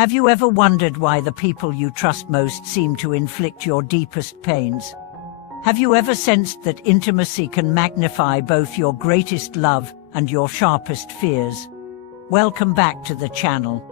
Have you ever wondered why the people you trust most seem to inflict your deepest pains? Have you ever sensed that intimacy can magnify both your greatest love and your sharpest fears? Welcome back to the channel.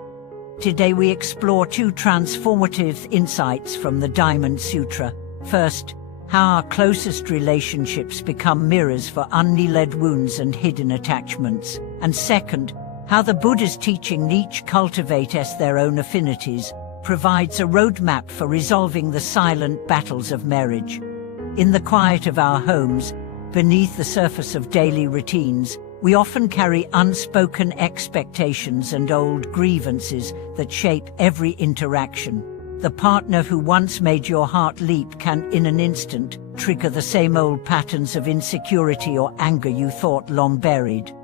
Today we explore two transformative insights from the Diamond Sutra. First, how our closest relationships become mirrors for unhealed wounds and hidden attachments. And second, how the Buddha's teaching each cultivate as their own affinities provides a roadmap for resolving the silent battles of marriage. In the quiet of our homes, beneath the surface of daily routines, we often carry unspoken expectations and old grievances that shape every interaction. The partner who once made your heart leap can, in an instant, trigger the same old patterns of insecurity or anger you thought long buried.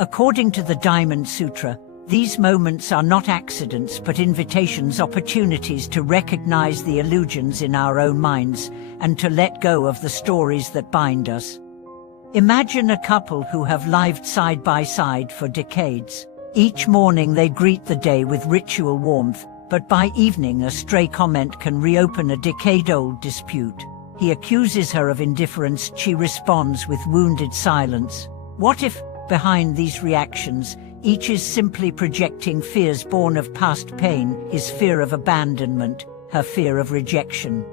According to the Diamond Sutra, these moments are not accidents but invitations, opportunities to recognize the illusions in our own minds and to let go of the stories that bind us. Imagine a couple who have lived side by side for decades. Each morning they greet the day with ritual warmth, but by evening a stray comment can reopen a decade-old dispute. He accuses her of indifference, she responds with wounded silence. What if, behind these reactions, each is simply projecting fears born of past pain, his fear of abandonment, her fear of rejection?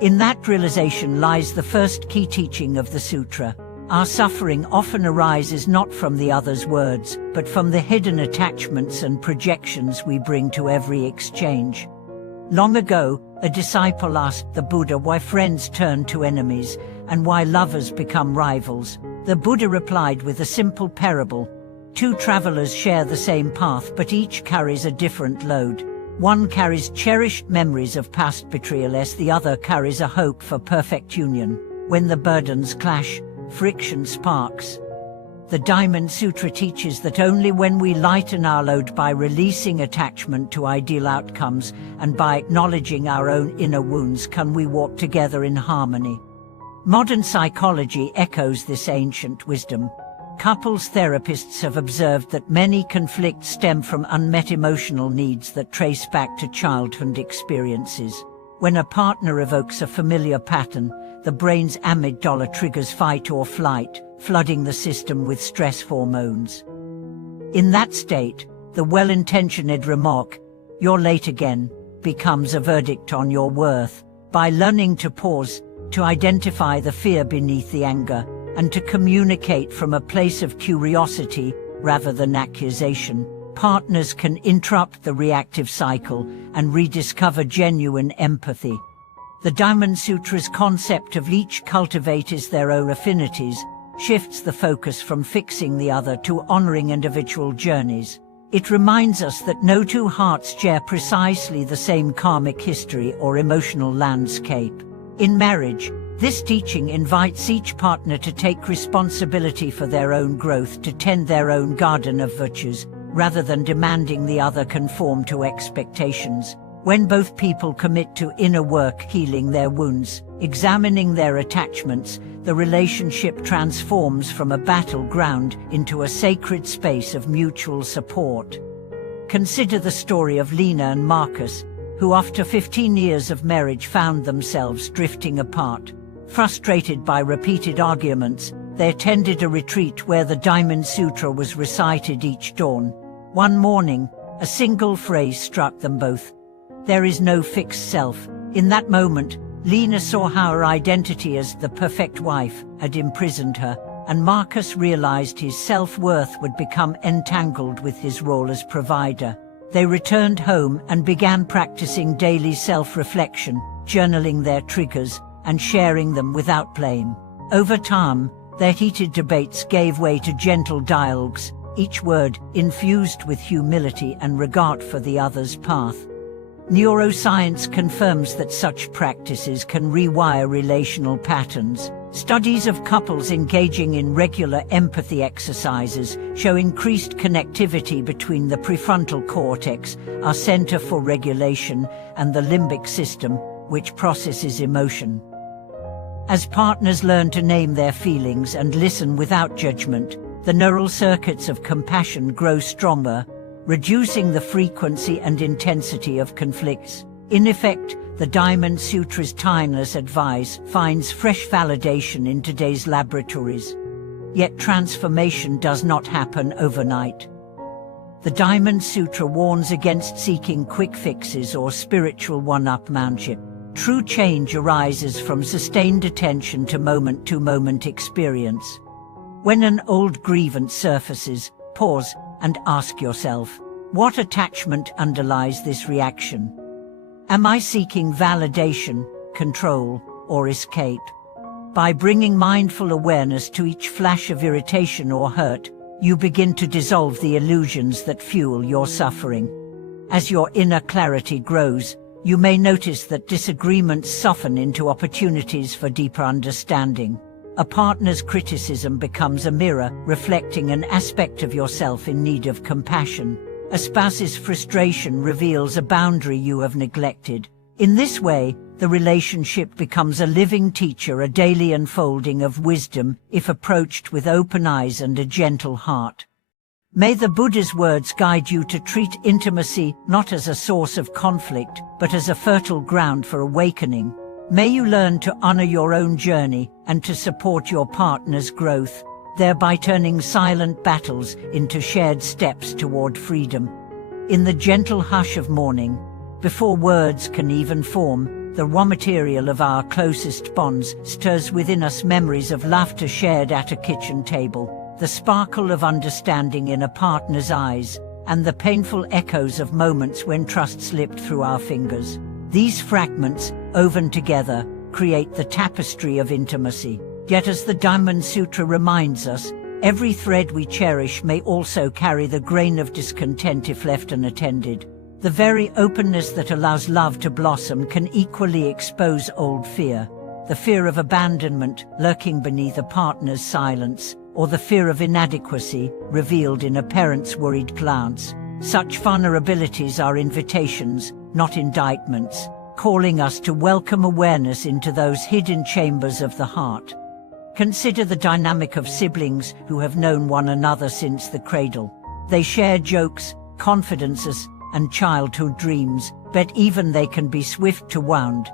In that realization lies the first key teaching of the sutra. Our suffering often arises not from the other's words, but from the hidden attachments and projections we bring to every exchange. Long ago, a disciple asked the Buddha why friends turn to enemies and why lovers become rivals. The Buddha replied with a simple parable. Two travelers share the same path, but each carries a different load. One carries cherished memories of past betrayal, as the other carries a hope for perfect union. When the burdens clash, friction sparks. The Diamond Sutra teaches that only when we lighten our load by releasing attachment to ideal outcomes and by acknowledging our own inner wounds can we walk together in harmony. Modern psychology echoes this ancient wisdom. Couples therapists have observed that many conflicts stem from unmet emotional needs that trace back to childhood experiences. When a partner evokes a familiar pattern, the brain's amygdala triggers fight or flight, flooding the system with stress hormones. In that state, the well-intentioned remark, "You're late again," becomes a verdict on your worth. By learning to pause, to identify the fear beneath the anger, and to communicate from a place of curiosity rather than accusation, partners can interrupt the reactive cycle and rediscover genuine empathy. The Diamond Sutra's concept of each cultivates their own affinities shifts the focus from fixing the other to honoring individual journeys. It reminds us that no two hearts share precisely the same karmic history or emotional landscape. In marriage, this teaching invites each partner to take responsibility for their own growth, to tend their own garden of virtues, rather than demanding the other conform to expectations. When both people commit to inner work, healing their wounds, examining their attachments, the relationship transforms from a battleground into a sacred space of mutual support. Consider the story of Lena and Marcus, who after 15 years of marriage found themselves drifting apart. Frustrated by repeated arguments, they attended a retreat where the Diamond Sutra was recited each dawn. One morning, a single phrase struck them both. There is no fixed self. In that moment, Lena saw how her identity as the perfect wife had imprisoned her, and Marcus realized his self-worth would become entangled with his role as provider. They returned home and began practicing daily self-reflection, journaling their triggers, and sharing them without blame. Over time, their heated debates gave way to gentle dialogues, each word infused with humility and regard for the other's path. Neuroscience confirms that such practices can rewire relational patterns. Studies of couples engaging in regular empathy exercises show increased connectivity between the prefrontal cortex, our center for regulation, and the limbic system, which processes emotion. As partners learn to name their feelings and listen without judgment, the neural circuits of compassion grow stronger, reducing the frequency and intensity of conflicts. In effect, the Diamond Sutra's timeless advice finds fresh validation in today's laboratories. Yet transformation does not happen overnight. The Diamond Sutra warns against seeking quick fixes or spiritual one-upmanship. True change arises from sustained attention to moment-to-moment experience. When an old grievance surfaces, pause and ask yourself, what attachment underlies this reaction? Am I seeking validation, control, or escape? By bringing mindful awareness to each flash of irritation or hurt, you begin to dissolve the illusions that fuel your suffering. As your inner clarity grows, you may notice that disagreements soften into opportunities for deeper understanding. A partner's criticism becomes a mirror, reflecting an aspect of yourself in need of compassion. A spouse's frustration reveals a boundary you have neglected. In this way, the relationship becomes a living teacher, a daily unfolding of wisdom, if approached with open eyes and a gentle heart. May the Buddha's words guide you to treat intimacy not as a source of conflict, but as a fertile ground for awakening. May you learn to honor your own journey and to support your partner's growth, thereby turning silent battles into shared steps toward freedom. In the gentle hush of morning, before words can even form, the raw material of our closest bonds stirs within us memories of laughter shared at a kitchen table, the sparkle of understanding in a partner's eyes, and the painful echoes of moments when trust slipped through our fingers. These fragments, woven together, create the tapestry of intimacy. Yet as the Diamond Sutra reminds us, every thread we cherish may also carry the grain of discontent if left unattended. The very openness that allows love to blossom can equally expose old fear. The fear of abandonment lurking beneath a partner's silence, or the fear of inadequacy revealed in a parent's worried glance. Such vulnerabilities are invitations, not indictments, calling us to welcome awareness into those hidden chambers of the heart. Consider the dynamic of siblings who have known one another since the cradle. They share jokes, confidences, and childhood dreams, but even they can be swift to wound.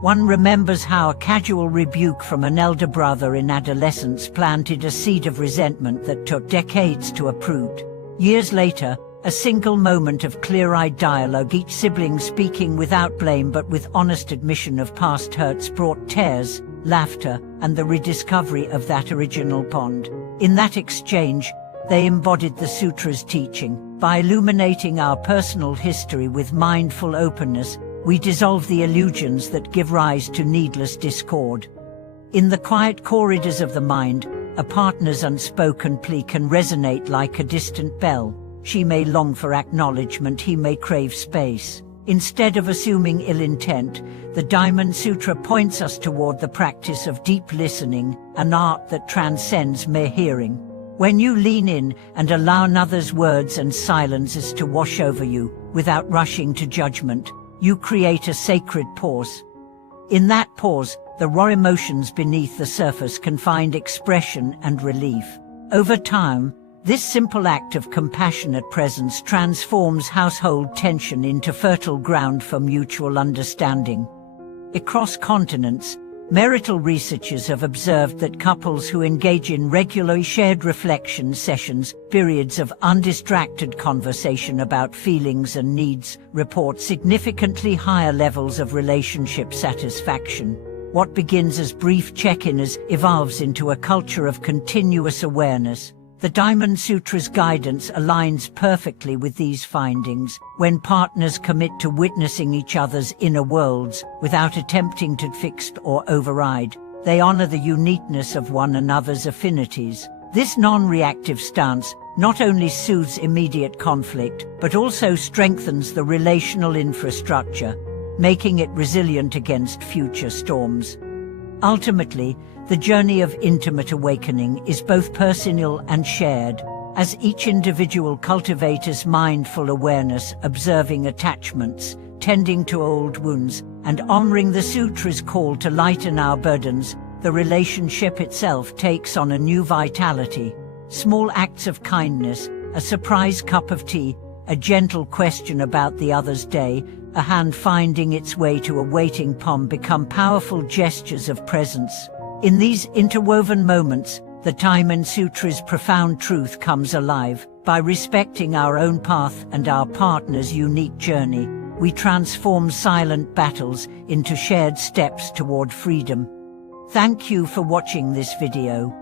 One remembers how a casual rebuke from an elder brother in adolescence planted a seed of resentment that took decades to uproot. Years later, a single moment of clear-eyed dialogue, each sibling speaking without blame but with honest admission of past hurts, brought tears, laughter, and the rediscovery of that original bond. In that exchange, they embodied the Sutra's teaching. By illuminating our personal history with mindful openness, we dissolve the illusions that give rise to needless discord. In the quiet corridors of the mind, a partner's unspoken plea can resonate like a distant bell. She may long for acknowledgement, he may crave space. Instead of assuming ill intent, the Diamond Sutra points us toward the practice of deep listening, an art that transcends mere hearing. When you lean in and allow another's words and silences to wash over you, without rushing to judgment, you create a sacred pause. In that pause, the raw emotions beneath the surface can find expression and relief. Over time, this simple act of compassionate presence transforms household tension into fertile ground for mutual understanding. Across continents, marital researchers have observed that couples who engage in regular shared reflection sessions, periods of undistracted conversation about feelings and needs, report significantly higher levels of relationship satisfaction. What begins as brief check-in evolves into a culture of continuous awareness. The Diamond Sutra's guidance aligns perfectly with these findings. When partners commit to witnessing each other's inner worlds without attempting to fix or override, they honor the uniqueness of one another's affinities. This non-reactive stance not only soothes immediate conflict, but also strengthens the relational infrastructure, making it resilient against future storms. Ultimately, the journey of intimate awakening is both personal and shared, as each individual cultivates mindful awareness, observing attachments, tending to old wounds, and honoring the Sutra's call to lighten our burdens. The relationship itself takes on a new vitality. Small acts of kindness, a surprise cup of tea, a gentle question about the other's day, a hand finding its way to a waiting palm become powerful gestures of presence. In these interwoven moments, the time in Sutra's profound truth comes alive. By respecting our own path and our partner's unique journey, we transform silent battles into shared steps toward freedom. Thank you for watching this video.